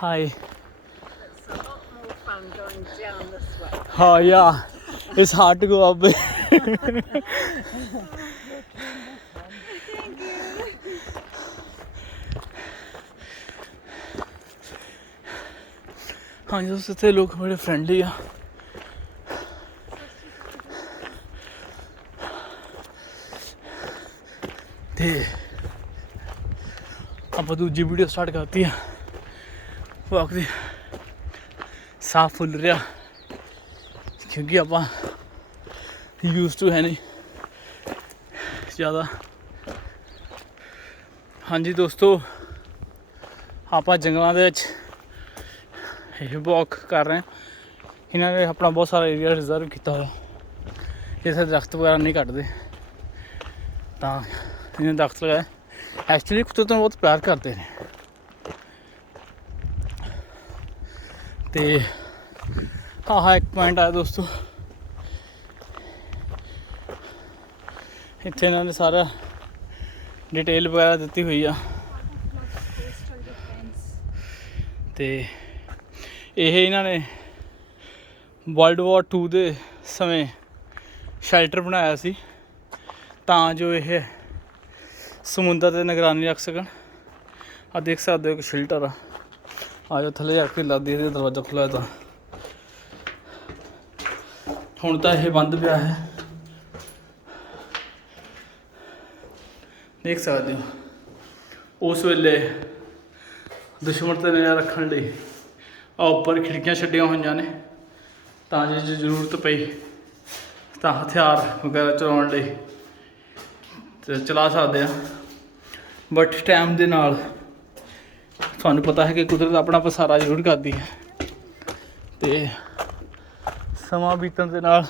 Hi. It's a lot more fun going down this way. Oh yeah, it's hard to go up. Thank you. हाँ जी दोस्तों, इतने लोग बड़े फ्रेंडली आ। ते ਆਪਾਂ ਦੂਜੀ ਵੀਡੀਓ ਸਟਾਰਟ ਕਰਤੀ ਆ। ਵਾਕ ਦੀ ਸਾਹ ਫੁੱਲ ਰਿਹਾ ਕਿਉਂਕਿ ਆਪਾਂ ਯੂਜ਼ ਟੂ ਹੈ ਨਹੀਂ ਜ਼ਿਆਦਾ। ਹਾਂਜੀ ਦੋਸਤੋ, ਆਪਾਂ ਜੰਗਲਾਂ ਦੇ ਵਿੱਚ ਇਹ ਵਾਕ ਕਰ ਰਹੇ ਹਾਂ। ਇਹਨਾਂ ਨੇ ਆਪਣਾ ਬਹੁਤ ਸਾਰਾ ਏਰੀਆ ਰਿਜ਼ਰਵ ਕੀਤਾ ਹੋਇਆ, ਜਿੱਥੇ ਦਰਖਤ ਵਗੈਰਾ ਨਹੀਂ ਕੱਟਦੇ, ਤਾਂ ਇਹਨੇ ਦਰਖਤ ਲਗਾਏ। ਐਕਚੁਅਲੀ ਕੁਦਰਤ ਨੂੰ ਬਹੁਤ ਪਿਆਰ ਕਰਦੇ ਨੇ। ਤੇ ਆਹ ਇੱਕ ਪੁਆਇੰਟ ਆਇਆ ਦੋਸਤੋ, ਇੱਥੇ ਇਹਨਾਂ ਨੇ ਸਾਰਾ ਡਿਟੇਲ ਵਗੈਰਾ ਦਿੱਤੀ ਹੋਈ ਆ। ਤੇ ਇਹ ਇਹਨਾਂ ਨੇ ਵਰਲਡ ਵਾਰ 2 ਦੇ ਸਮੇਂ ਸ਼ੈਲਟਰ ਬਣਾਇਆ ਸੀ ਤਾਂ ਜੋ ਇਹ ਸਮੁੰਦਰ 'ਤੇ ਨਿਗਰਾਨੀ ਰੱਖ ਸਕਣ। ਆ ਦੇਖ ਸਕਦੇ ਹੋ ਇੱਕ ਸ਼ੈਲਟਰ ਆ। ਆ ਜਾਓ ਥੱਲੇ ਜਾ ਕੇ ਲੱਗਦੀ ਇਹਦਾ ਦਰਵਾਜ਼ਾ ਖੁੱਲ੍ਹਾ ਤਾਂ ਹੁਣ ਤਾਂ ਇਹ ਬੰਦ ਪਿਆ ਹੈ, ਦੇਖ ਸਕਦੇ ਹੋ। ਉਸ ਵੇਲੇ ਦੁਸ਼ਮਣ 'ਤੇ ਨਜ਼ਰ ਰੱਖਣ ਲਈ ਆ ਉੱਪਰ ਖਿੜਕੀਆਂ ਛੱਡੀਆਂ ਹੋਈਆਂ ਨੇ ਤਾਂ ਜੇ ਜ਼ਰੂਰਤ ਪਈ ਤਾਂ ਹਥਿਆਰ ਵਗੈਰਾ ਚਲਾਉਣ ਲਈ ਤੇ ਚਲਾ ਸਕਦੇ ਆ। ਬਟ ਟਾਈਮ ਦੇ ਨਾਲ ਤੁਹਾਨੂੰ ਪਤਾ ਹੈ ਕਿ ਕੁਦਰਤ ਆਪਣਾ ਪਸਾਰਾ ਜ਼ਰੂਰ ਕਰਦੀ ਹੈ ਤੇ ਸਮਾਂ ਬੀਤਣ ਦੇ ਨਾਲ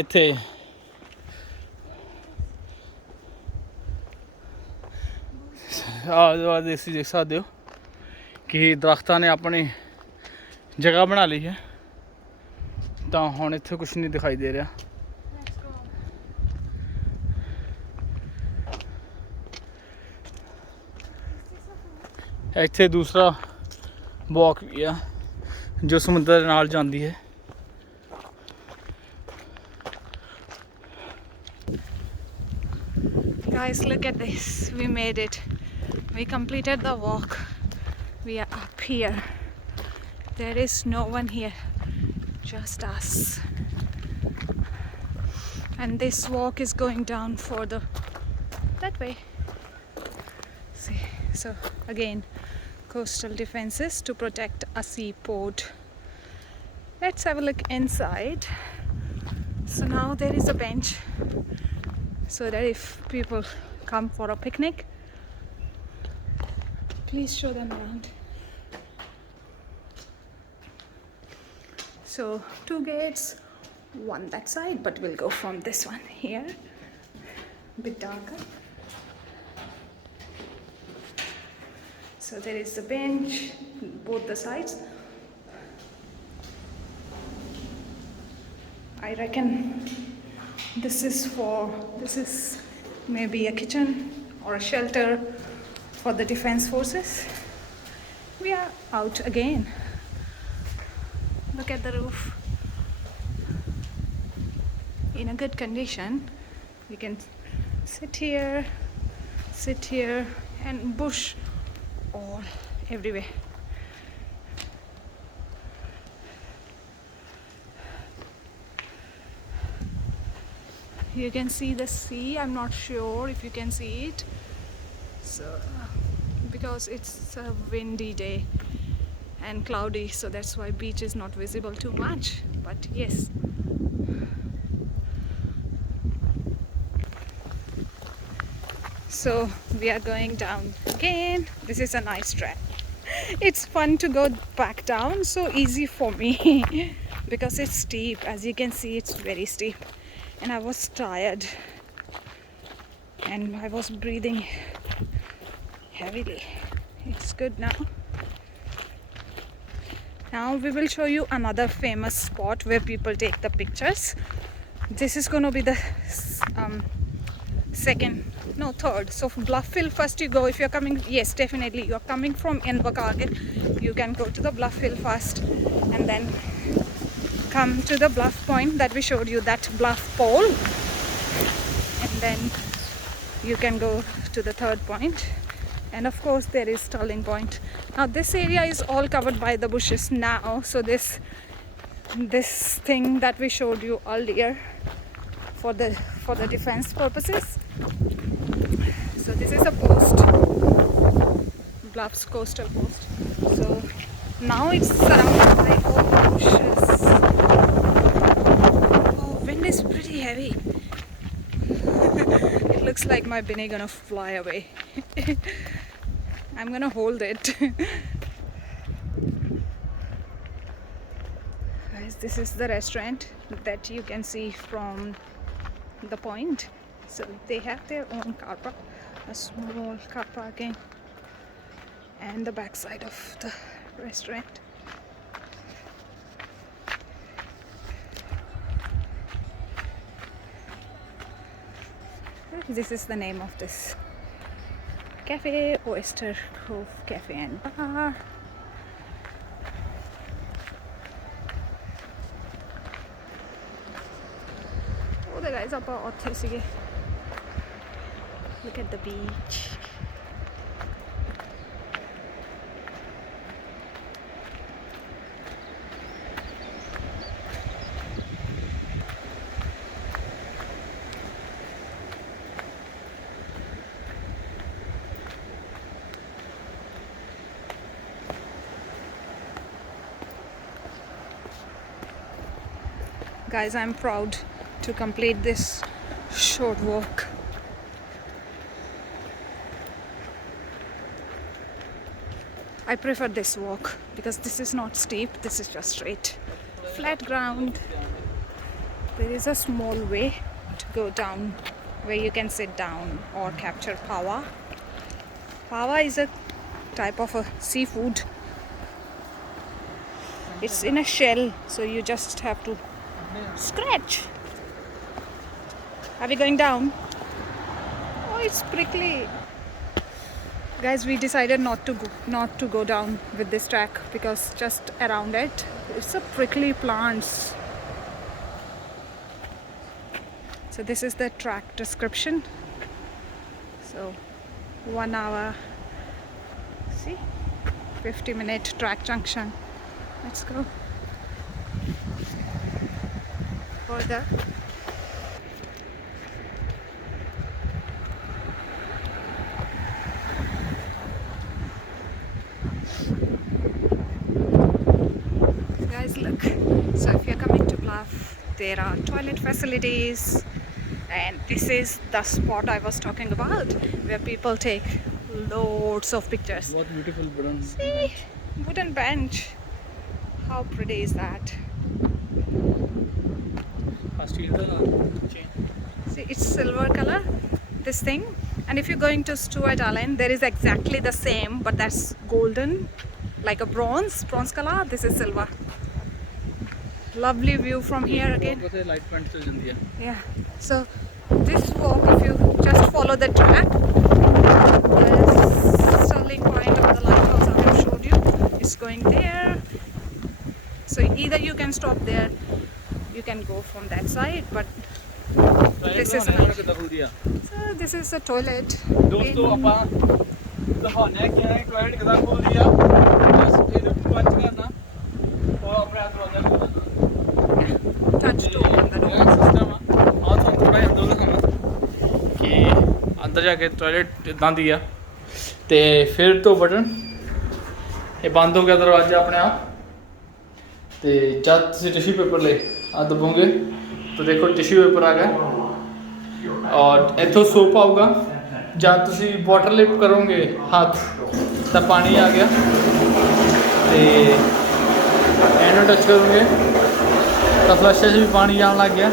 ਇੱਥੇ ਦੇਖ ਸਕਦੇ ਹੋ ਕਿ ਦਰਖਤਾਂ ਨੇ ਆਪਣੀ ਜਗ੍ਹਾ ਬਣਾ ਲਈ ਹੈ। ਤਾਂ ਹੁਣ ਇੱਥੇ ਕੁਛ ਨਹੀਂ ਦਿਖਾਈ ਦੇ ਰਿਹਾ। ਇੱਥੇ ਦੂਸਰਾ ਵਾਕ ਵੀ ਆ ਜੋ ਸਮੁੰਦਰ ਦੇ ਨਾਲ ਜਾਂਦੀ ਹੈ। Guys, look at this. We made it. We completed the walk. We are up here. There is no one here, just us. And this walk is going down further that way. See, so again, coastal defenses to protect a seaport. Let's have a look inside. So now there is a bench so that if people come for a picnic, please show them around. So 2 gates, one that side, but we'll go from this one here, a bit darker. So there is the bench, both the sides. I reckon this is maybe a kitchen or a shelter for the defense forces. We are out again. Look at the roof. In a good condition. We can sit here, and bush all everywhere. You can see the sea. I'm not sure if you can see it. So because it's a windy day and cloudy, so that's why beach is not visible too much, but yes. So we are going down again. This is a nice track. It's fun to go back down, so easy for me because it's steep. As you can see, it's very steep and I was tired and I was breathing heavily. It's good now. Now we will show you another famous spot where people take the pictures. This is going to be the second, no, third. So Bluff Hill first you go if you're coming. Yes, definitely you're coming from Invercargill, you can go to the Bluff Hill first and then come to the Bluff point that we showed you, that Bluff pole, and then you can go to the third point, and of course there is Stirling Point. Now this area is all covered by the bushes now, so this thing that we showed you earlier for the defense purposes. So this is a post, Bluff's coastal post. So now it's surrounded by all the bushes. Oh, wind is pretty heavy. It looks like my binny gonna fly away. I'm gonna hold it. Guys, this is the restaurant that you can see from the point. So they have their own car park, a small car parking, and the back side of the restaurant. This is the name of this cafe, Oyster Cove Cafe and Bar. Oh, the guys up are authentic. Look at the beach. Guys, I'm proud to complete this short walk. I prefer this walk because this is not steep, this is just straight, flat ground. There is a small way to go down where you can sit down or capture pawa. Pawa is a type of a seafood. It's in a shell, so you just have to scratch. Are we going down? Oh, it's prickly. Guys, we decided not to go down with this track because just around it, it's a prickly plants. So this is the track description. So 1 hour, see, 50-minute track junction. Let's go further. Guys, look. So if you're coming to Bluff, there are toilet facilities, and this is the spot I was talking about where people take loads of pictures. What beautiful wooden. See, wooden bench. How pretty is that? See, it's silver color, this thing. And if you're going to Stewart Island, there is exactly the same, but that's golden, like a bronze color. This is silver. Lovely view from here again. Yeah. So this walk, if you just follow the track, the Stirling Point of the lighthouse I have showed you is going there. So either you can stop there, you can go from that side, but this is nice. So this is a toilet. दोस्तों ਆਪਾਂ ਦਿਖਾਉਂਦੇ ਆ ਕਿ ਟਾਇਲਟ ਕਿਦਾਂ ਖੋਲਦੀ ਆ ਬਸ ਇਹਨੂੰ ਬੰਦ ਕਰਨਾ ਉਹ ਆਪਣੇ ਆਪ ਦਰਵਾਜ਼ਾ ਖੋਲਣਾ Touch to open the door. System ਆ ਤੁਹਾਨੂੰ ਥੋੜਾ ਜਿਹਾ ਅੰਦਰ ਦਿਖਾਵਾਂ ਕਿ ਅੰਦਰ ਜਾ ਕੇ ਟਾਇਲਟ ਇਦਾਂ ਦੀ ਆ ਤੇ ਫਿਰ ਤੋਂ ਬਟਨ ਇਹ ਬੰਦ ਹੋ ਗਿਆ ਦਰਵਾਜ਼ਾ ਆਪਣੇ ਆਪ ਤੇ ਜਦ ਤੁਸੀਂ ਟਿਸ਼ੂ ਪੇਪਰ ਲੈ ਆ ਦਬੋਗੇ तो देखो टिश्यू पेपर आ गया और इथों सोप आऊगा जब तुसी वाटर लिप करोगे हाथ तब पानी आ गया तो एंड टच करोगे तो फ्लश भी पानी आने लग गया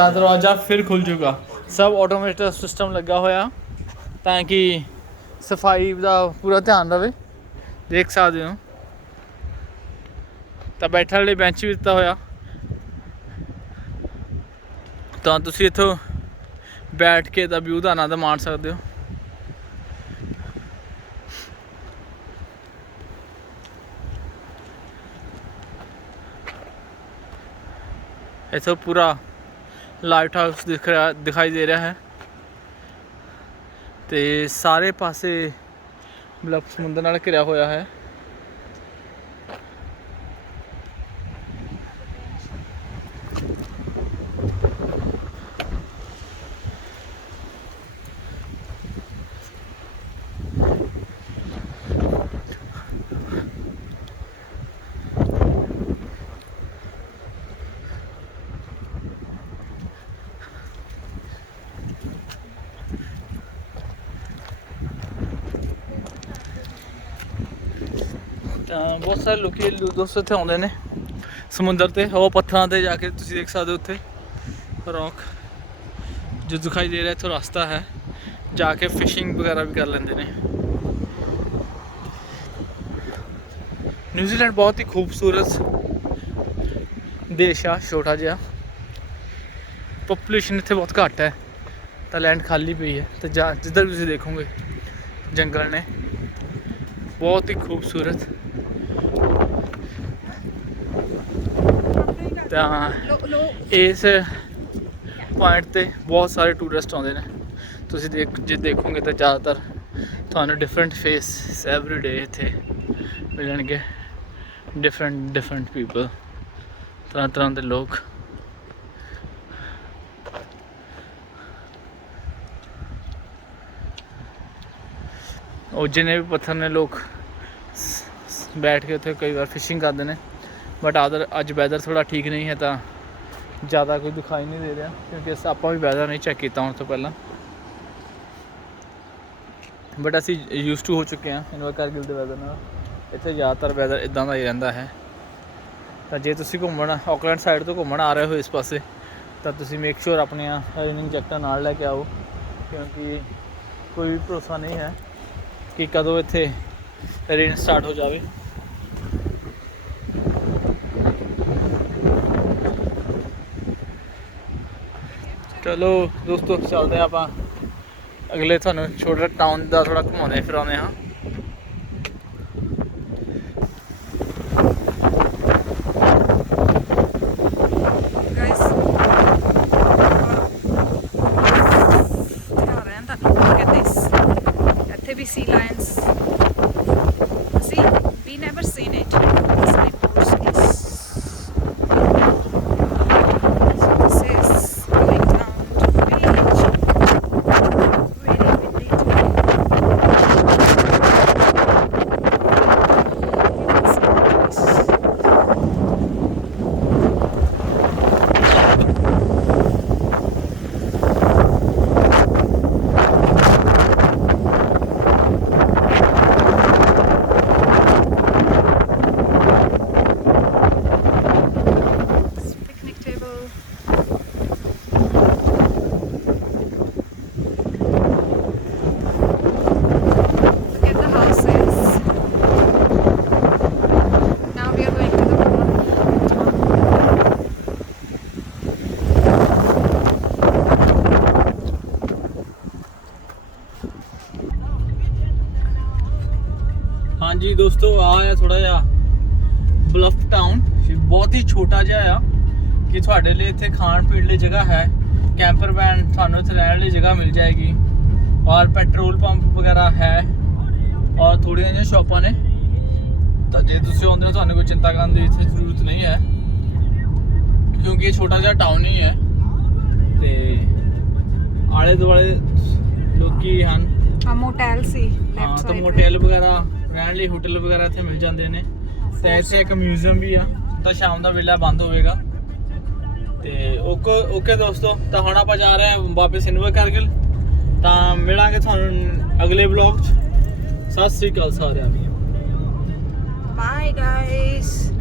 तो दरवाज़ा फिर खुल जाऊगा। सब ऑटोमेटिक सिस्टम लगा होया ताकि सफाई का पूरा ध्यान रहे। देख सकते हो तो बैठने वाले बेंच भी दिता होया ਤਾਂ ਤੁਸੀਂ ਇੱਥੋਂ ਬੈਠ ਕੇ ਦਾ ਵਿਊ ਦਾ ਆਨੰਦ ਮਾਣ ਸਕਦੇ ਹੋ। ਇੱਥੋਂ ਪੂਰਾ ਲਾਈਟ ਹਾਊਸ ਦਿਖਾਈ ਦੇ ਰਿਹਾ ਹੈ ਤੇ ਸਾਰੇ ਪਾਸੇ ਬਲਫ ਸਮੁੰਦਰ ਨਾਲ ਘਿਰਿਆ ਹੋਇਆ ਹੈ। ਤਾਂ ਬਹੁਤ ਸਾਰੇ ਲੋਕੀ ਦੋਸਤ ਇੱਥੇ ਆਉਂਦੇ ਨੇ ਸਮੁੰਦਰ ਤੇ। ਉਹ ਪੱਥਰਾਂ ਤੇ ਜਾ ਕੇ ਤੁਸੀਂ ਦੇਖ ਸਕਦੇ ਹੋ ਉੱਥੇ ਰੌਕ ਜੋ ਦਿਖਾਈ ਦੇ ਰਿਹਾ। ਇੱਥੋਂ ਰਸਤਾ ਹੈ, ਜਾ ਕੇ ਫਿਸ਼ਿੰਗ ਵਗੈਰਾ ਵੀ ਕਰ ਲੈਂਦੇ ਨੇ। ਨਿਊਜ਼ੀਲੈਂਡ ਬਹੁਤ ਹੀ ਖੂਬਸੂਰਤ ਦੇਸ਼ ਆ, ਛੋਟਾ ਜਿਹਾ। ਪੋਪੂਲੇਸ਼ਨ ਇੱਥੇ ਬਹੁਤ ਘੱਟ ਹੈ ਤਾਂ ਲੈਂਡ ਖਾਲੀ ਪਈ ਹੈ ਤੇ ਜਿੱਧਰ ਤੁਸੀਂ ਦੇਖੋਗੇ ਜੰਗਲ ਨੇ। ਬਹੁਤ ਹੀ ਖੂਬਸੂਰਤ। ਤਾਂ ਇਸ ਪੁਆਇੰਟ ਤੇ ਬਹੁਤ ਸਾਰੇ ਟੂਰਿਸਟ ਆਉਂਦੇ ਨੇ। ਤੁਸੀਂ ਜੇ ਦੇਖੋਗੇ ਤਾਂ ਜ਼ਿਆਦਾਤਰ ਤੁਹਾਨੂੰ ਡਿਫਰੈਂਟ ਫੇਸ ਐਵਰੀ ਡੇ ਇੱਥੇ ਮਿਲਣਗੇ। ਡਿਫਰੈਂਟ ਪੀਪਲ, ਤਰ੍ਹਾਂ ਦੇ ਲੋਕ। ਉਹ ਜਿੰਨੇ ਵੀ ਪੱਥਰ ਨੇ ਲੋਕ ਬੈਠ ਕੇ ਉੱਥੇ ਕਈ ਵਾਰ ਫਿਸ਼ਿੰਗ ਕਰਦੇ ਨੇ। ਬਟ ਅੱਜ ਵੈਦਰ ਥੋੜ੍ਹਾ ਠੀਕ ਨਹੀਂ ਹੈ ਤਾਂ ਜ਼ਿਆਦਾ ਕੋਈ ਦਿਖਾਈ ਨਹੀਂ ਦੇ ਰਿਹਾ, ਕਿਉਂਕਿ ਆਪਾਂ ਵੀ ਵੈਦਰ ਨਹੀਂ ਚੈੱਕ ਕੀਤਾ ਹੁਣ ਤੋਂ ਪਹਿਲਾਂ। ਬਟ ਅਸੀਂ ਯੂਜ਼ ਟੂ ਹੋ ਚੁੱਕੇ ਹਾਂ ਇਨਵਾ ਕਾਰਗਿਲ ਦੇ ਵੈਦਰ ਨਾਲ। ਇੱਥੇ ਜ਼ਿਆਦਾਤਰ ਵੈਦਰ ਇੱਦਾਂ ਦਾ ਹੀ ਰਹਿੰਦਾ ਹੈ। ਤਾਂ ਜੇ ਤੁਸੀਂ ਘੁੰਮਣ ਆਕਲੈਂਡ ਸਾਈਡ ਤੋਂ ਘੁੰਮਣ ਆ ਰਹੇ ਹੋ ਇਸ ਪਾਸੇ, ਤਾਂ ਤੁਸੀਂ ਮੇਕ ਸ਼ੋਰ ਆਪਣੀਆਂ ਰੇਨਿੰਗ ਜੈਕਟਾਂ ਨਾਲ ਲੈ ਕੇ ਆਓ, ਕਿਉਂਕਿ ਕੋਈ ਵੀ ਭਰੋਸਾ ਨਹੀਂ ਹੈ ਕਿ ਕਦੋਂ ਇੱਥੇ ਰੇਨ ਸਟਾਰਟ ਹੋ ਜਾਵੇ। ਚਲੋ ਦੋਸਤੋ, ਚੱਲਦੇ ਹਾਂ ਆਪਾਂ ਅਗਲੇ। ਤੁਹਾਨੂੰ ਛੋਟਾ ਟਾਊਨ ਦਾ ਥੋੜ੍ਹਾ ਘੁਮਾਉਂਦੇ ਫਿਰਾਉਂਦੇ ਹਾਂ। ਇੱਥੇ ਵੀ sea lions. See, we never seen it. This is Portuguese. So this is going down to the beach. Very windy today. ਹਾਂਜੀ ਦੋਸਤੋ, ਆ ਥੋੜਾ ਜਿਹਾ ਬਲਫ ਟਾਊਨ। ਬਹੁਤ ਹੀ ਛੋਟਾ ਜਿਹਾ ਆ ਕਿ ਤੁਹਾਡੇ ਲਈ ਇੱਥੇ ਖਾਣ ਪੀਣ ਲਈ ਜਗ੍ਹਾ ਹੈ। ਕੈਂਪਰ ਵੈਨ ਤੁਹਾਨੂੰ ਇੱਥੇ ਰਹਿਣ ਲਈ ਜਗ੍ਹਾ ਮਿਲ ਜਾਏਗੀ, ਔਰ ਪੈਟਰੋਲ ਪੰਪ ਵਗੈਰਾ ਹੈ, ਔਰ ਥੋੜ੍ਹੀਆਂ ਜਿਹੀਆਂ ਸ਼ਾਪਾਂ ਨੇ। ਤਾਂ ਜੇ ਤੁਸੀਂ ਆਉਂਦੇ ਹੋ ਤੁਹਾਨੂੰ ਕੋਈ ਚਿੰਤਾ ਕਰਨ ਦੀ ਇੱਥੇ ਜ਼ਰੂਰਤ ਨਹੀਂ ਹੈ, ਕਿਉਂਕਿ ਇਹ ਛੋਟਾ ਜਿਹਾ ਟਾਊਨ ਹੀ ਹੈ ਤੇ ਆਲੇ ਦੁਆਲੇ ਲੋਕੀ ਹਨ। ਮੋਟੈਲ ਸੀ, ਹਾਂ, ਤਾਂ ਮੋਟੈਲ ਵਗੈਰਾ ਰਹਿਣ ਲਈ ਹੋਟਲ ਵਗੈਰਾ ਇੱਥੇ ਮਿਲ ਜਾਂਦੇ ਨੇ। ਤੇ ਇੱਥੇ ਇੱਕ ਮਿਊਜ਼ੀਅਮ ਵੀ ਆ, ਤਾਂ ਸ਼ਾਮ ਦਾ ਵੇਲਾ ਬੰਦ ਹੋਵੇਗਾ। ਤੇ ਓਕੇ ਦੋਸਤੋ, ਤਾਂ ਹੁਣ ਆਪਾਂ ਜਾ ਰਹੇ ਹਾਂ ਵਾਪਸ ਇਨਵਾ ਕਾਰਗਿਲ। ਤਾਂ ਮਿਲਾਂਗੇ ਤੁਹਾਨੂੰ ਅਗਲੇ ਵਲੌਗ 'ਚ। ਸਤਿ ਸ੍ਰੀ ਅਕਾਲ ਸਾਰਿਆਂ ਨੂੰ। Bye guys.